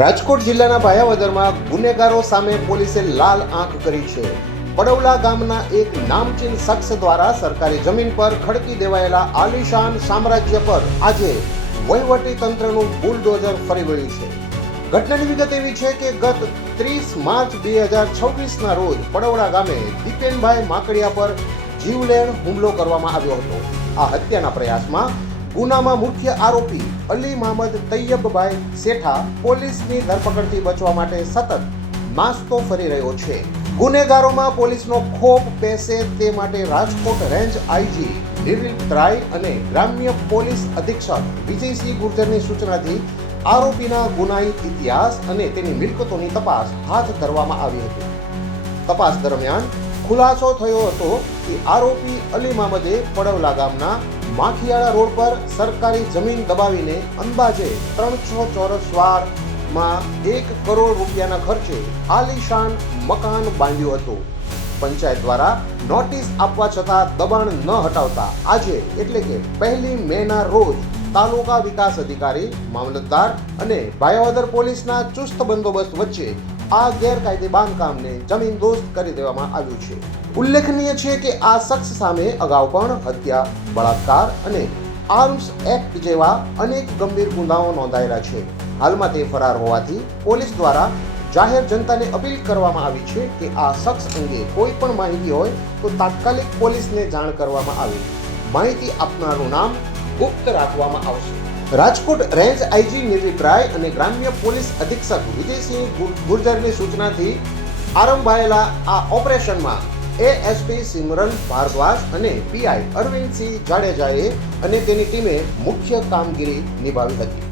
રાજકોટ જિલ્લાના ભાયાવદરમાં ગુનેગારો સામે પોલીસે લાલ આંખ કરી છે. પડવલા ગામના એક નામચીન શખ્સ દ્વારા સરકારી જમીન પર ખડકી દેવાયેલા આલીશાન સામ્રાજ્ય પર આજે વહીવટી તંત્રનું બુલડોઝર ફરી વળ્યું છે. ઘટનાની વિગત એવી છે કે ગત 30 માર્ચ 2026ના રોજ પડવલા ગામે દીપેનભાઈ માકડિયા પર જીવલેણ હુમલો કરવામાં આવ્યો હતો. આ હત્યાના પ્રયાસમાં ગુનામાં મુખ્ય આરોપી અલી મહમદ તૈયબભાઈ શેઠા પોલીસની ધરપકડથી બચવા માટે સતત નાસ્તો ફરી રહ્યો છે. ગુનેગારોમાં પોલીસનો ખોફ પેસે તે માટે રાજકોટ રેન્જ આઈજી નિર્વિલ ત્રાય અને ગ્રામ્ય પોલીસ અધિક્ષક વિજયસિંહ ગુર્જરની સૂચનાથી આરોપીના ગુનાહિત ઇતિહાસ અને તેની મિલકતોની તપાસ હાથ ધરવામાં આવી હતી. તપાસ દરમિયાન ખુલાસો થયો હતો કે આરોપી અલી મહમદે પડવલા ગામના માખિયાળા રોડ પર સરકારી જમીન દબાવીને અંદાજે 300 ચોરસ વારમાં 1 કરોડ રૂપિયાના ખર્ચે આલીશાન મકાન બાંધ્યું હતું. પંચાયત દ્વારા નોટિસ આપવા છતાં દબાણ ન હટાવતા આજે એટલે કે 1 મેના રોજ તાલુકા વિકાસ અધિકારી, મામલતદાર અને ભાયાવદર પોલીસના ચુસ્ત બંદોબસ્ત વચ્ચે આ ગેરકાયદે બાંધકામને જમીનદોસ્ત કરી દેવામાં આવ્યું છે. ઉલ્લેખનીય છે કે આ શખ્સ સામે અગાઉ પણ હત્યા, બળાત્કાર અને આર્મ્સ એક્ટ જેવા અનેક ગંભીર ગુનાઓ નોંધાયેલા છે. હાલમાં તે ફરાર હોવાથી પોલીસ દ્વારા જાહેર જનતાને અપીલ કરવામાં આવી છે કે આ શખ્સ અંગે કોઈ પણ માહિતી હોય તો તાત્કાલિક પોલીસને જાણ કરવામાં આવે. માહિતી આપનારું નામ ગુપ્ત રાખવામાં આવશે. રાજકોટ રેન્જ આઈજી નિર્વિલ ત્રાય અને ગ્રામ્ય પોલીસ અધિક્ષક વિજયસિંહ ગુર્જરની સૂચનાથી આરંભાયેલા આ ઓપરેશનમાં એએસપી સિમરન ભારદ્વાજ અને પીઆઈ અરવિંદસિંહ જાડેજાએ અને તેની ટીમે મુખ્ય કામગીરી નિભાવી હતી.